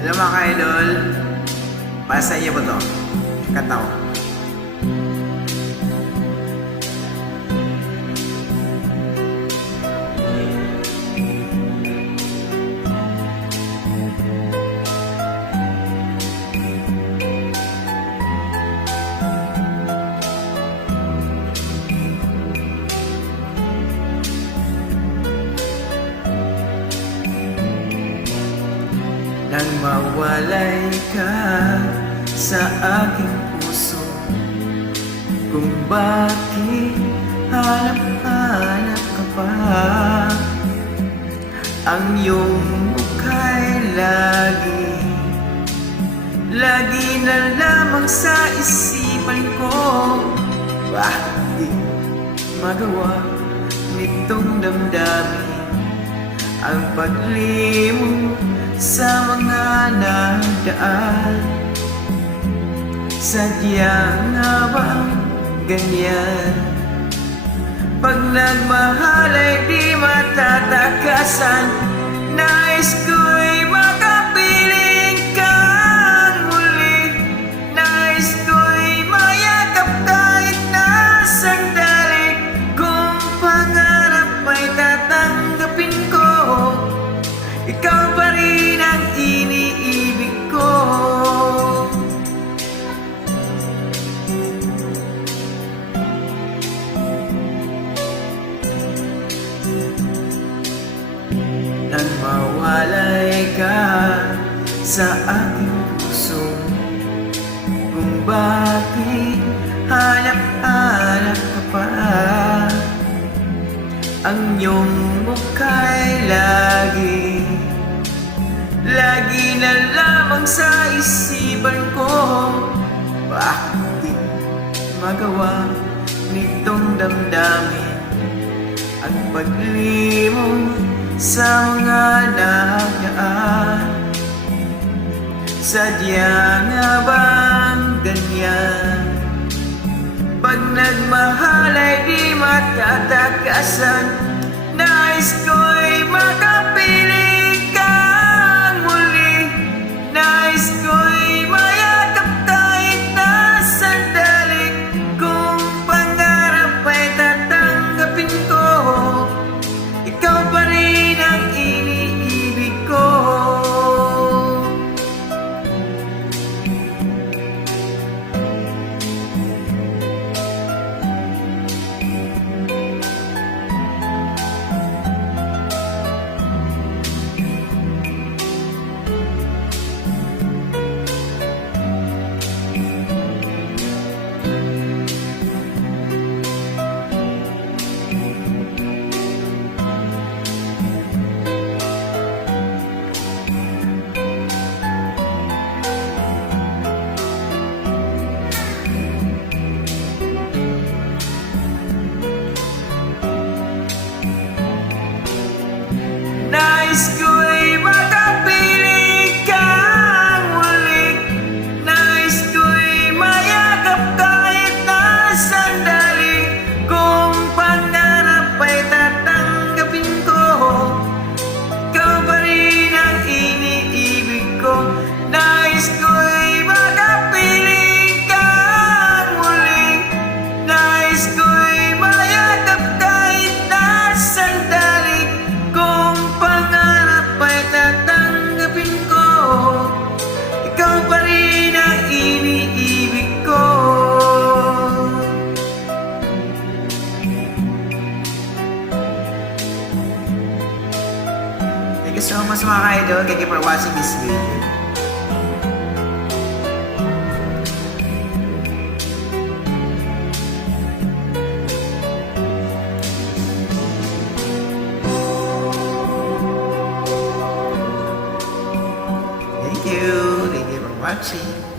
Hello mga ka-idol, para sa iyo ba to? Kanta ko. Nang mawalay ka sa aking puso, kung bakit hanap-hanap ka pa, ang iyong mukha'y lagi na lamang sa isipan ko. Bakit di magawa nitong damdamin ang paglimot sa mga nagdaan? Sadya nga bang ganyan? Pag nagmahal ay di matatakasan. Nais ko'y makapiling kang muli. Nais ko'y mayakap kahit na sandali. Kung pangarap ay tatanggapin ko, ikaw pa rin ang iniibig ko. Nang mawalay ka sa aking puso, kung bakit hanap-hanap ka pa, ang iyong mukha'y lagi na lamang sa isipan ko. Bakit di magawa nitong damdamin ang paglimot sa mga nagdaan? Sadya nga bang ganyan? Pag nagmahal ay di matatakasan. Nais ko'y makapiling kang muli. Nais ko'y mayakap kahit na sandali. Kung pangarap ay tatanggapin ko, ikaw pa rin ang iniibig ko. Nais ko'y makapiling kang muli. Nais ko'y mayakap kahit na sandali. Kung pangarap ay tatanggapin ko, ikaw pa rin ang iniibig ko. Nais ko'y makapiling kang muli. Nais ko'y mayakap kahit na sandali. Kung pangarap ay tatanggapin ko, ikaw pa rin ang iniibig ko. Thank you so much mga ka-idol. Thank you for watching this video. Thank you for watching.